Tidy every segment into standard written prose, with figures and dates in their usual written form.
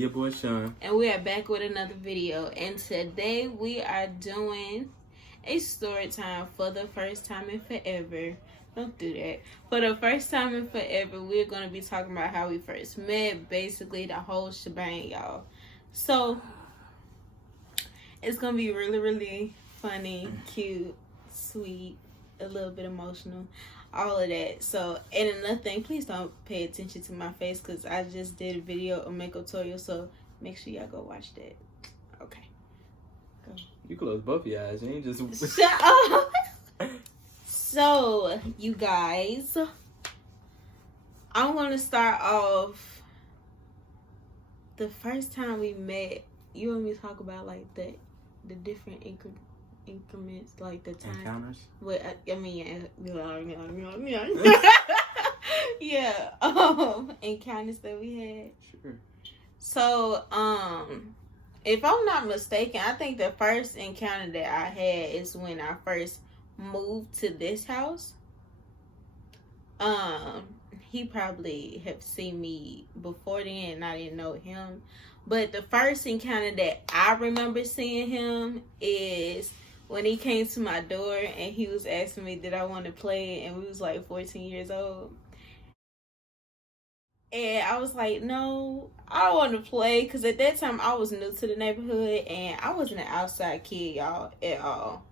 your boy Sean. And we are back with another video. And today we are doing a story time for the first time in forever. Don't do that. For the first time in forever, we're going to be talking about how we first met. Basically, the whole shebang, y'all. So, it's going to be really, really funny, cute, sweet, a little bit emotional. All of that. So, and another thing, please don't pay attention to my face because I just did a video, a makeup tutorial, so make sure y'all go watch that. Okay. Go. You close both your eyes. You ain't just... Shut up! So, you guys, I'm going to start off the first time we met. You want me to talk about, like, the different increments, like the time encounters. What I mean, yeah, encounters that we had. Sure. So, if I'm not mistaken, I think the first encounter that I had is when I first moved to this house. He probably have seen me before then, and I didn't know him. But the first encounter that I remember seeing him is when he came to my door and he was asking me did I want to play, and we was like 14 years old. And I was like, no, I don't want to play, because at that time I was new to the neighborhood and I wasn't an outside kid, y'all, at all.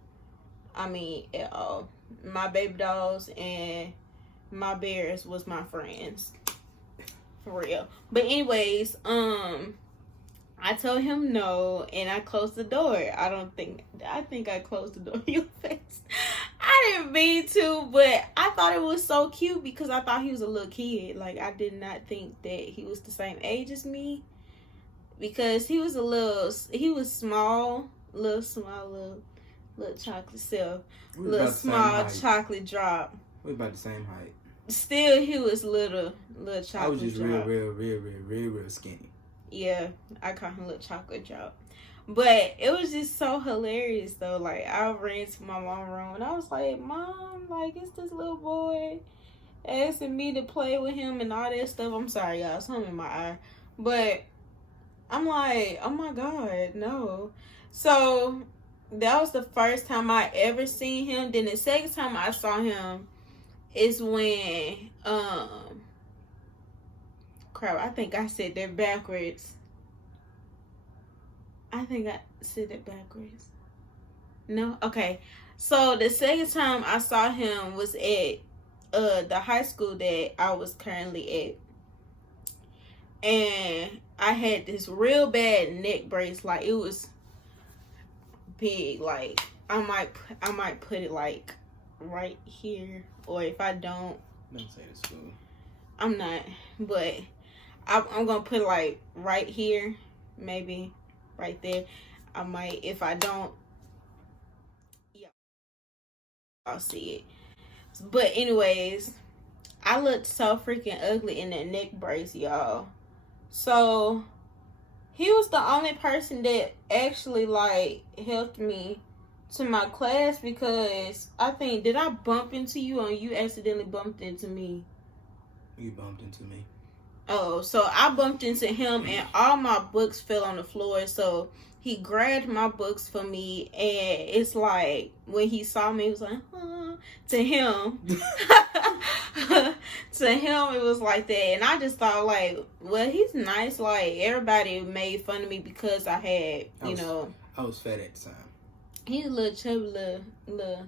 I mean, at all. My baby dolls and my bears was my friends. For real. But anyways, I told him no, and I closed the door. I think I closed the door in your face. I didn't mean to, but I thought it was so cute because I thought he was a little kid. Like, I did not think that he was the same age as me, because he was small, little chocolate self, little small chocolate drop. We about the same height. Still, he was little chocolate drop. I was just real skinny. Yeah, I call him little chocolate drop. But it was just so hilarious, though. Like, I ran to my mom's room, and I was like, Mom, like, it's this little boy asking me to play with him and all that stuff. I'm sorry, y'all. Something in my eye. But I'm like, oh, my God, no. So, that was the first time I ever seen him. Then the second time I saw him is when, crap, I think I said that backwards. No? Okay. So the second time I saw him was at the high school that I was currently at. And I had this real bad neck brace. Like, it was big. Like, I might put it like right here. Or if I don't say this fool. I'm not. But I'm going to put it like right here. Maybe right there. I might. If I don't, yeah, I'll see it. But anyways, I looked so freaking ugly in that neck brace, y'all. So he was the only person that actually, like, helped me to my class, because I think, did I bump into you or you accidentally bumped into me? You bumped into me. Oh, so I bumped into him and all my books fell on the floor. So he grabbed my books for me, and it's like when he saw me, he was like, to him. To him, it was like that. And I just thought, like, well, he's nice. Like, everybody made fun of me because I had, I was fat at the time. He's a little chubby, little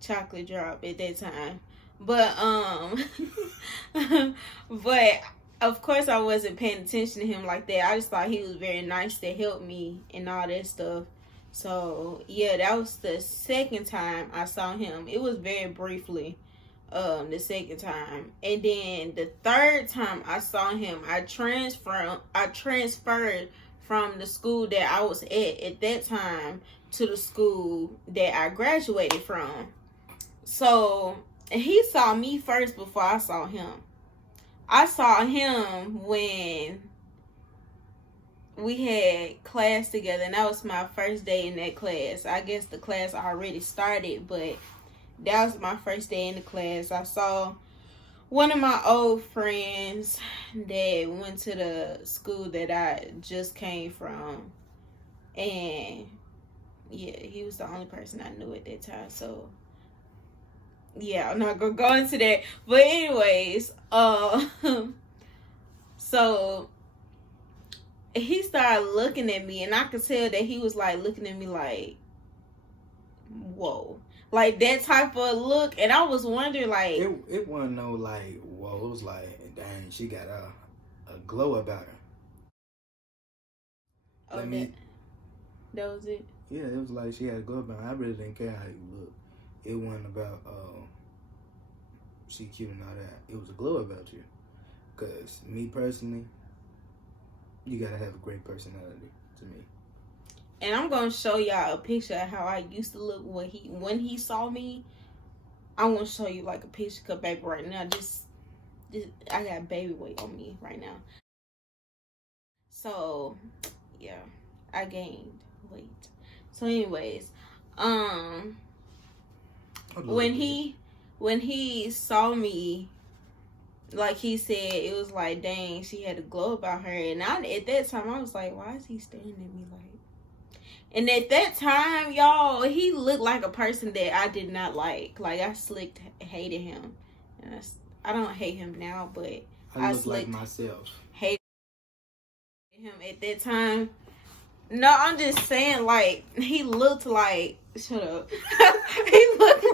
chocolate drop at that time. But, but of course I wasn't paying attention to him like that. I just thought he was very nice to help me and all that stuff. So, yeah, that was the second time I saw him. It was very briefly, the second time. And then the third time I saw him, I transferred from the school that I was at that time to the school that I graduated from. So he saw me first before I saw him. I saw him when we had class together, and that was my first day in that class. I guess the class already started, but that was my first day in the class. I saw one of my old friends that went to the school that I just came from, and yeah, he was the only person I knew at that time. So yeah, I'm not gonna go into that. But anyways, so he started looking at me, and I could tell that he was like looking at me like, whoa, like that type of look. And I was wondering, like, it wasn't no like whoa. It was like, dang, she got a glow about her. oh, that was it. Yeah, it was like she had a glow about her. I really didn't care how you look. It wasn't about she cute and all that. It was a glow about you. Cause me personally, you gotta have a great personality to me. And I'm gonna show y'all a picture of how I used to look when he saw me. I'm gonna show you like a picture, cause baby, right now, this I got baby weight on me right now. So yeah, I gained weight. So anyways, when he saw me, like he said, it was like, dang, she had a glow about her. And at that time, I was like, why is he staring at me like? And at that time, y'all, he looked like a person that I did not like. Like, I slicked hated him. And I don't hate him now, but I look like myself. Hated him at that time. No, I'm just saying, like, he looked like, shut up. he looked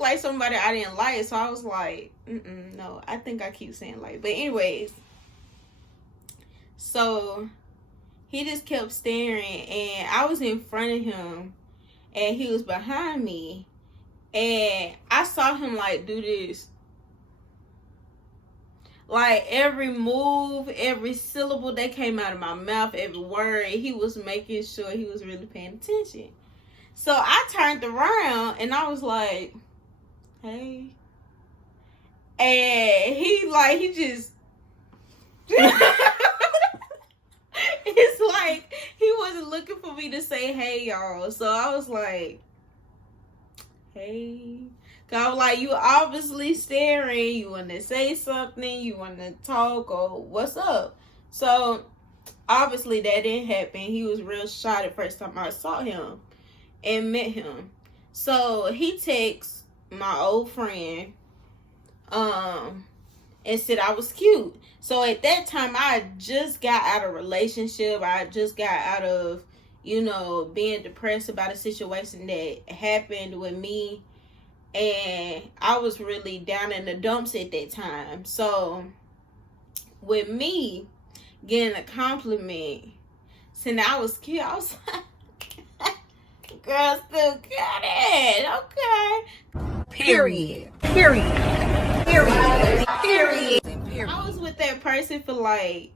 like somebody I didn't like. So I was like, no, I think I keep saying like. But anyways, so he just kept staring, and I was in front of him, and he was behind me, and I saw him like do this. Like every move, every syllable that came out of my mouth, every word, he was making sure he was really paying attention. So I turned around and I was like, hey. And he just it's like he wasn't looking for me to say hey, y'all. So I was like, hey. Cause I was like, you obviously staring, you want to say something, you want to talk, or what's up? So obviously that didn't happen. He was real shy the first time I saw him and met him. So he texts my old friend and said I was cute. So at that time, I just got out of a relationship. I just got out of, being depressed about a situation that happened with me. And I was really down in the dumps at that time. So with me getting a compliment, saying I was cute, I was like, girl, still got it. Okay. Period. I was with that person for like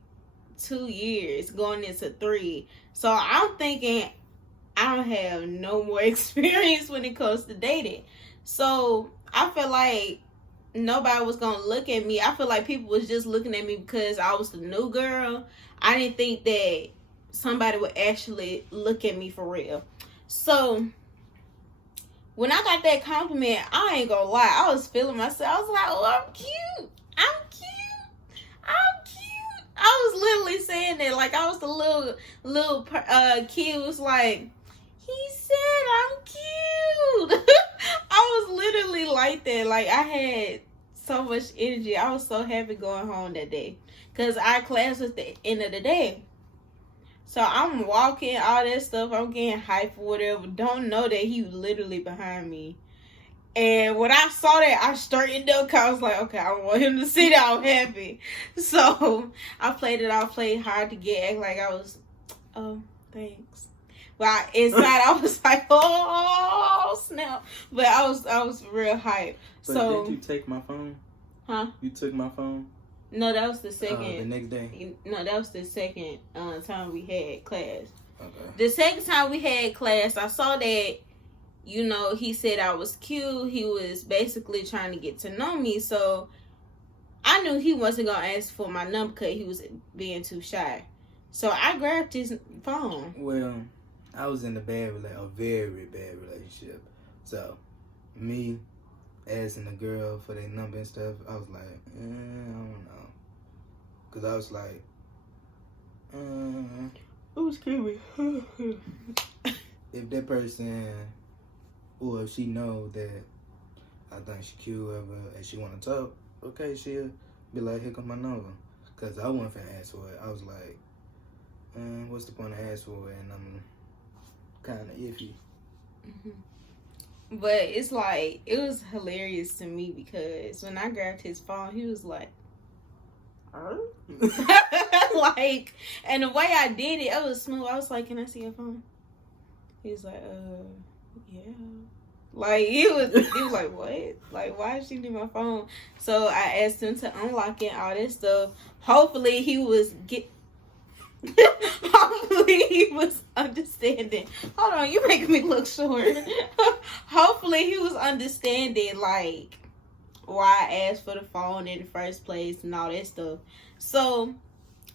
2 years, going into 3. So I'm thinking I don't have no more experience when it comes to dating. So I feel like nobody was gonna look at me. I feel like people was just looking at me because I was the new girl. I didn't think that somebody would actually look at me for real. So when I got that compliment, I ain't gonna lie, I was feeling myself. I was like, oh, I'm cute. I was literally saying that like I was the little kid was like, he said I'm cute. I was literally like that. Like I had so much energy. I was so happy going home that day because our class was the end of the day. So I'm walking, all that stuff. I'm getting hyped or whatever. Don't know that he was literally behind me. And when I saw that, I straightened up because I was like, okay, I don't want him to see that I'm happy. So I played hard to get, act like I was, oh, thanks. But inside I was like, oh, snap. But I was real hyped. But so did you take my phone? Huh? You took my phone? No, that was the second. The next day? No, that was the second time we had class. Okay. The second time we had class, I saw that, he said I was cute. He was basically trying to get to know me. So I knew he wasn't going to ask for my number because he was being too shy. So I grabbed his phone. Well, I was in a very bad relationship. So me asking the girl for their number and stuff, I was like, I don't know. Because I was like, oh, excuse me. if that person, or if she know that I think she cute, whatever, and she want to talk, okay, she'll be like, here come my number. Because I wasn't finna ask for it. I was like, what's the point of asking for it? And I'm kind of iffy. Mm-hmm. But it's like, it was hilarious to me because when I grabbed his phone, he was like, like, and the way I did it was smooth. I was like, can I see your phone? He was like, yeah. Like, he was like, what? Like, why did she need my phone? So I asked him to unlock it, all that stuff. Hopefully he was hopefully he was understanding. Hold on, you making me look short. Hopefully he was understanding, like, why I asked for the phone in the first place and all that stuff. So,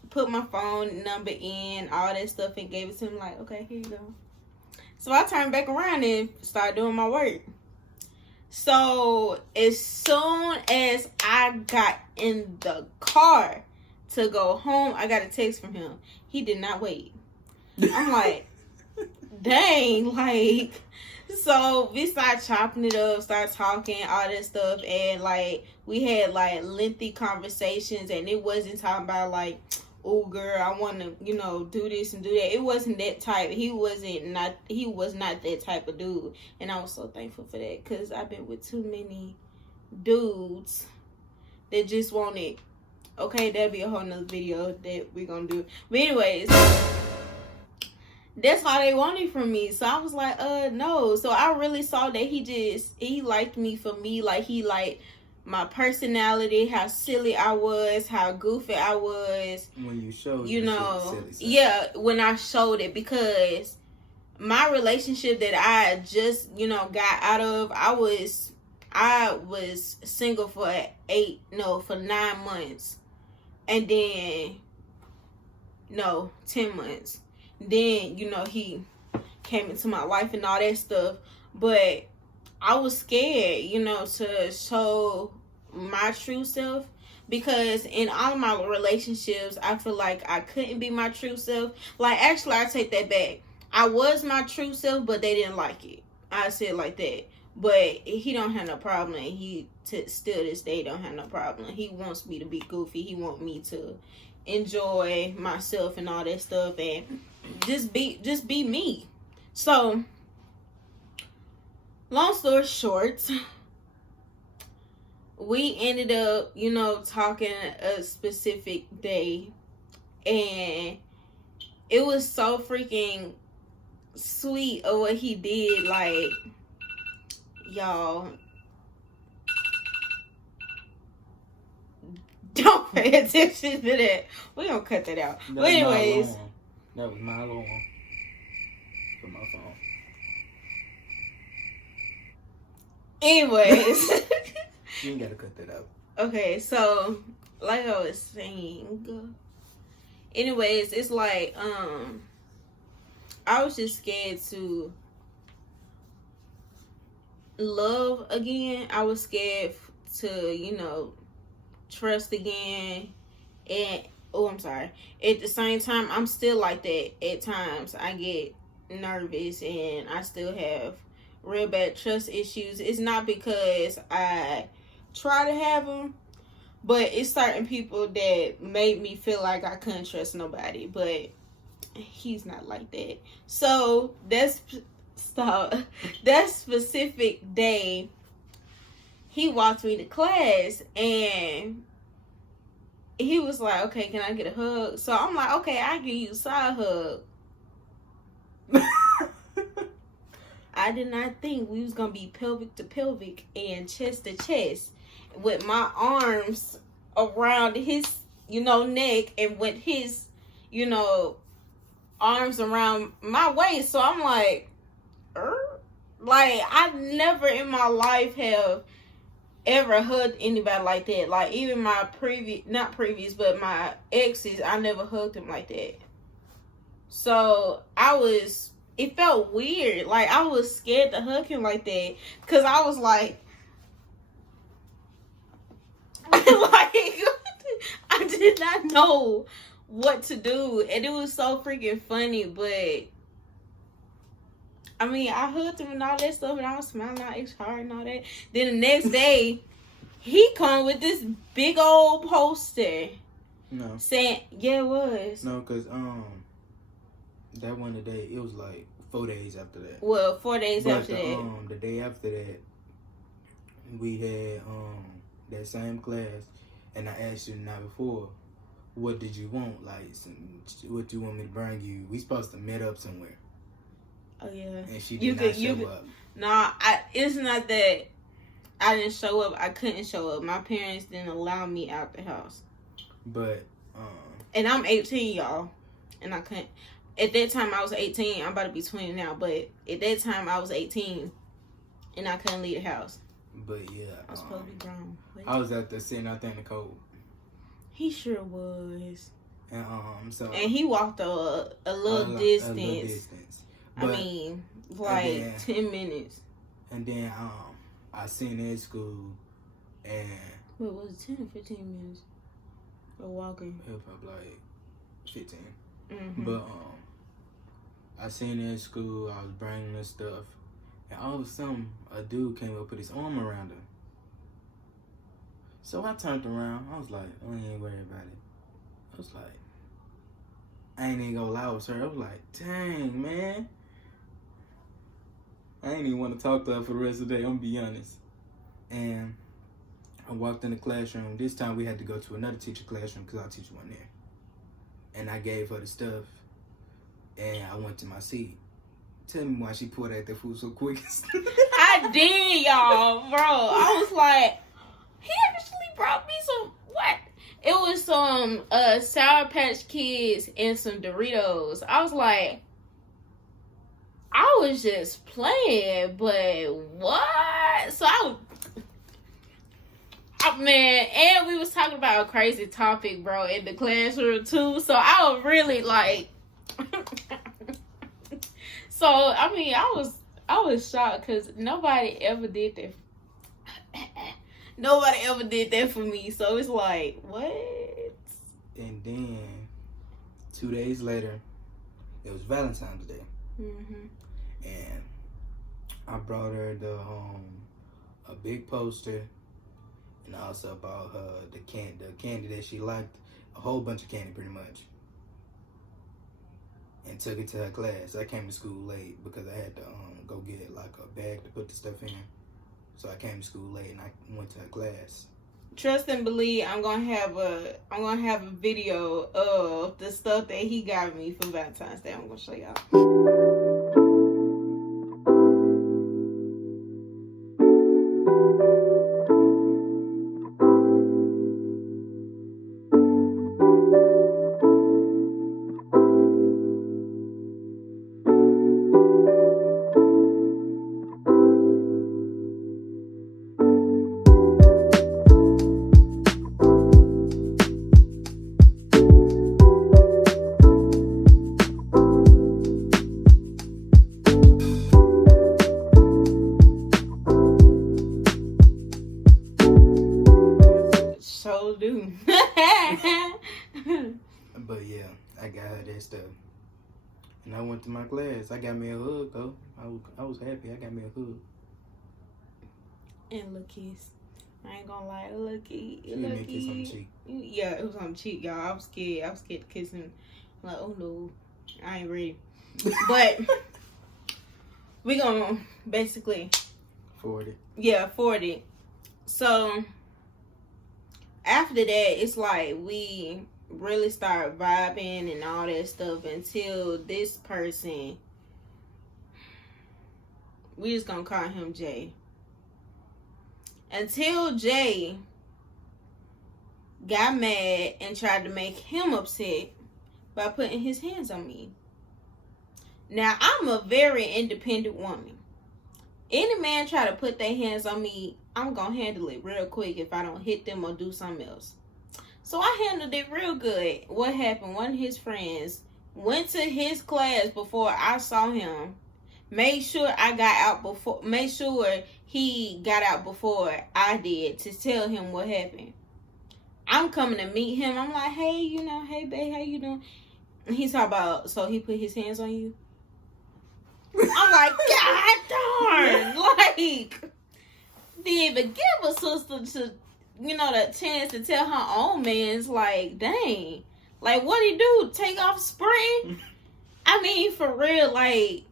put my phone number in, all that stuff, and gave it to him, like, okay, here you go. So, I turned back around and started doing my work. So, as soon as I got in the car to go home, I got a text from him. He did not wait. I'm like, dang, like, so we started chopping it up, started talking, all that stuff, and like we had like lengthy conversations, and it wasn't talking about like, oh girl, I want to, do this and do that. It wasn't that type. He was not that type of dude, and I was so thankful for that because I've been with too many dudes that just wanted. Okay, that'll be a whole nother video that we're gonna do. But anyways, that's all they wanted from me. So I was like, no. So I really saw that he liked me for me. Like, he liked my personality, how silly I was, how goofy I was. When you showed yeah, when I showed it, because my relationship that I just, got out of, I was single for 9 months. And then, 10 months. Then, he came into my life and all that stuff. But I was scared, to show my true self. Because in all of my relationships, I feel like I couldn't be my true self. Like, actually, I take that back. I was my true self, but they didn't like it. I said it like that. But he don't have no problem. And he still this day don't have no problem. He wants me to be goofy. He wants me to enjoy myself and all that stuff, and just be me. So, long story short, we ended up, talking a specific day, and it was so freaking sweet of what he did. Like, y'all, don't pay attention to that. We're gonna cut that out. But anyways, that was my alarm for my phone. Anyways, you ain't gotta cut that out. Okay, so like I was saying, anyways, it's like I was just scared to love again. I was scared to trust again. And I'm sorry, at the same time, I'm still like that at times. I get nervous and I still have real bad trust issues. It's not because I try to have them, but it's certain people that made me feel like I couldn't trust nobody. But he's not like that. So that specific day, he walked me to class and he was like, okay, can I get a hug? So I'm like, okay, I'll give you a side hug. I did not think we was going to be pelvic to pelvic and chest to chest with my arms around his, neck, and with his, arms around my waist. So I'm like, like, I never in my life have ever hugged anybody like that. Like, even my but my exes, I never hugged them like that. So it felt weird. Like, I was scared to hug him like that, because I was like, Like, I did not know what to do, and it was so freaking funny. But I mean, I hugged him and all that stuff, and I was smiling out extra hard and all that. Then the next day, he come with this big old poster. No. Saying, yeah, it was. No, because that one day, it was like 4 days after that. Well, 4 days after that. The day after that, we had that same class, and I asked you the night before, what did you want? Like, what do you want me to bring you? We supposed to meet up somewhere. Oh, yeah. And she did not show up. Nah, it's not that I didn't show up. I couldn't show up. My parents didn't allow me out the house. But, and I'm 18, y'all. And I couldn't. At that time, I was 18. I'm about to be 20 now. But at that time, I was 18. And I couldn't leave the house. But, yeah. I was supposed to be grown. I was out there sitting out there in the cold. He sure was. And, and he walked a little distance. A little distance. But, I mean, like 10 minutes. And then, I seen her at school. And... What was it, 10 or 15 minutes? Or walking? It was probably like 15. Mm-hmm. But I seen her at school. I was bringing her stuff, and all of a sudden, a dude came up, put his arm around her. So I turned around. I was like, "Oh, I ain't worried about it." I was like, I ain't even gonna lie with her. I was like, "Dang, man." I ain't even want to talk to her for the rest of the day. I'm gonna be honest. And I walked in the classroom. This time we had to go to another teacher classroom because our teacher wasn't there. And I gave her the stuff. And I went to my seat. Tell me why she pulled out that food so quick. I did, y'all, bro. I was like, he actually brought me some, what? It was some Sour Patch Kids and some Doritos. I was like, I was just playing, but what? So man, and we was talking about a crazy topic, bro, in the classroom too. So I was really like, so I mean, I was shocked because nobody ever did that. Nobody ever did that for me. So it's like, what? And then 2 days later, it was Valentine's Day. Mm-hmm. And I brought her a big poster, and I also bought her the candy that she liked, a whole bunch of candy pretty much, and took it to her class. I came to school late because I had to go get like a bag to put the stuff in. So I came to school late and I went to her class. Trust and believe, I'm gonna have a video of the stuff that he got me for Valentine's Day. I'm gonna show y'all. So do. But yeah, I got her that stuff. And I went to my class. I got me a hug though. I was happy. I got me a hug. And a little kiss. I ain't gonna lie, a little kiss. She made me kiss on the cheek. Yeah, it was on the cheek, y'all. I was scared to kiss him. I'm like, oh no, I ain't ready. But we gonna basically forward it. Yeah, forward it. So after that, it's like we really start vibing and all that stuff until this person, we just gonna call him Jay. Until Jay got mad and tried to make him upset by putting his hands on me. Now, I'm a very independent woman. Any man try to put their hands on me, I'm gonna handle it real quick if I don't hit them or do something else. So I handled it real good. What happened? One of his friends went to his class before I saw him. Made sure he got out before I did to tell him what happened. I'm coming to meet him. I'm like, hey, hey, babe, how you doing? And he's talking about, so he put his hands on you? I'm like, God darn. Like, didn't even give a sister to, that chance to tell her own man's like, dang. Like, what'd he do? Take off sprinting? I mean, for real, like,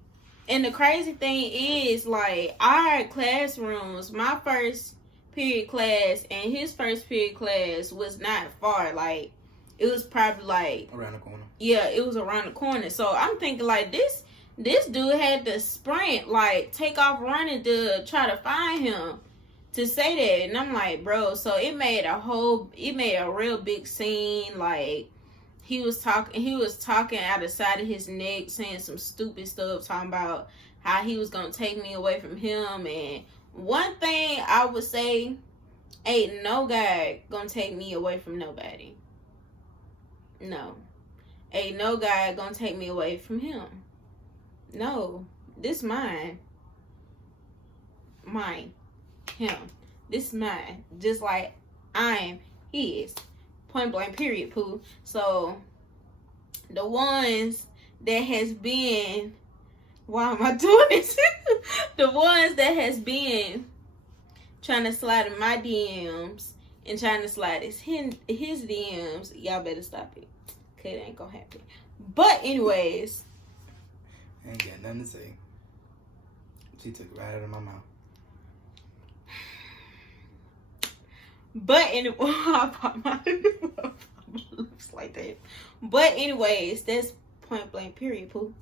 and the crazy thing is, like, our classrooms, my first period class and his first period class was not far. Like, it was probably like around the corner. Yeah, it was around the corner. So I'm thinking like this dude had to sprint, like take off running to try to find him to say that. And I'm like, bro, so it made a real big scene. Like he was talking out the side of his neck, saying some stupid stuff, talking about how he was gonna take me away from him. And one thing I would say, ain't no guy gonna take me away from nobody. No. Ain't no guy gonna take me away from him. No. This mine. Mine. Him. This mine. Just like I'm his. Point blank period, poo. So the ones that has been, why am I doing this? The ones that has been trying to slide in my DMs and trying to slide his DMs, y'all better stop it. Cause it ain't gonna happen. But anyways, I ain't got nothing to say. She took it right out of my mouth. But anyway, looks like that. But anyways, that's point blank period, poo.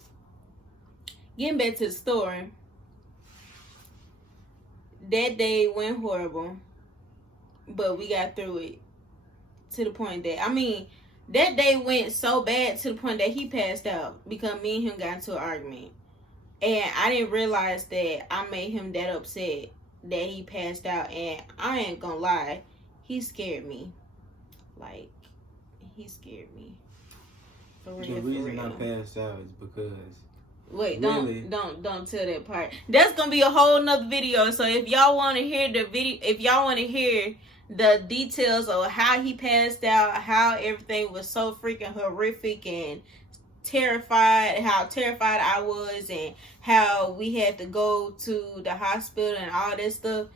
Getting back to the story. That day went horrible, but we got through it to the point that, that day went so bad to the point that he passed out because me and him got into an argument. And I didn't realize that I made him that upset that he passed out. And I ain't gonna lie, he scared me. Like, he scared me. For real, the reason I passed out is because... Wait, really? don't tell that part. That's gonna be a whole nother video. So if y'all want to hear the details of how he passed out, how everything was so freaking horrific and how terrified I was, and how we had to go to the hospital and all that stuff,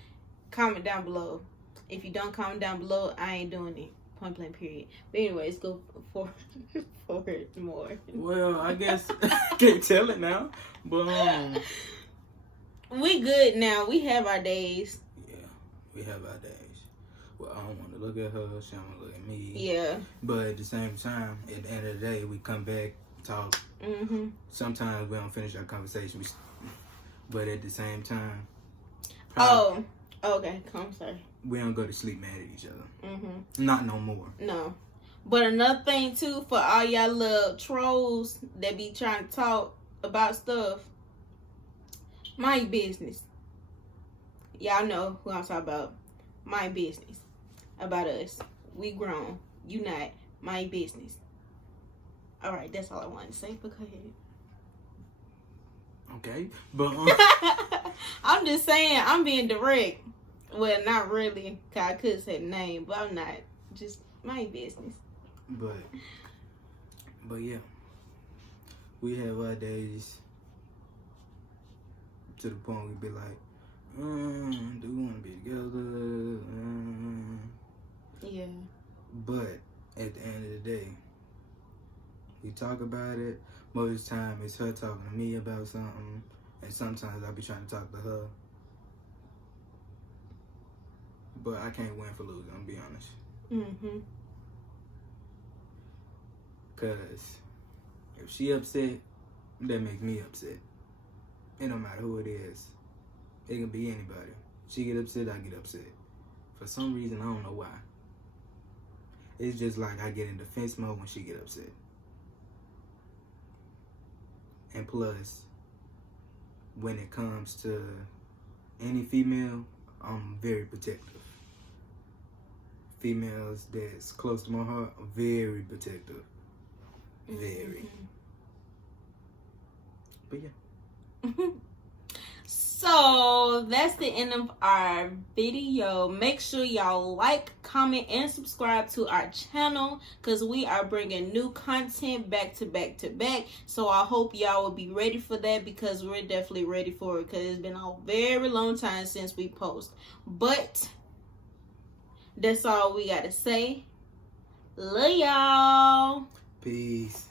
comment down below. If you don't comment down below, I ain't doing it. Point blank period. But anyways, go forward more. Well, I guess I can't tell it now, but we good now. We have our days. Yeah, we have our days. Well, I don't want to look at her. She don't want to look at me. Yeah. But at the same time, at the end of the day, we come back, talk. Mm-hmm. Sometimes we don't finish our conversation, but at the same time. Oh, okay. I'm sorry. We don't go to sleep mad at each other. Mm-hmm. Not no more. No. But another thing, too, for all y'all little trolls that be trying to talk about stuff, mind business. Y'all know who I'm talking about. Mind business. About us. We grown. You not. Mind business. Alright, that's all I wanted to say. But go ahead. Okay. But I'm just saying, I'm being direct. Well, not really, because I could say the name, but I'm not. Just my business. But yeah. We have our days to the point we be like, do we want to be together? Yeah. But at the end of the day, we talk about it. Most of the time, it's her talking to me about something, and sometimes I be trying to talk to her. But I can't win for losing, I'm be honest. Mm-hmm. Because if she upset, that makes me upset. It don't matter who it is. It can be anybody. She get upset, I get upset. For some reason, I don't know why. It's just like I get in defense mode when she get upset. And plus, when it comes to any female, I'm very protective. Females that's close to my heart are very protective. Very. Mm-hmm. But yeah. So that's the end of our video. Make sure y'all like, comment, comment, and subscribe to our channel because we are bringing new content back to back to back. So I hope y'all will be ready for that because we're definitely ready for it because it's been a very long time since we post. But that's all we got to say. Love y'all. Peace.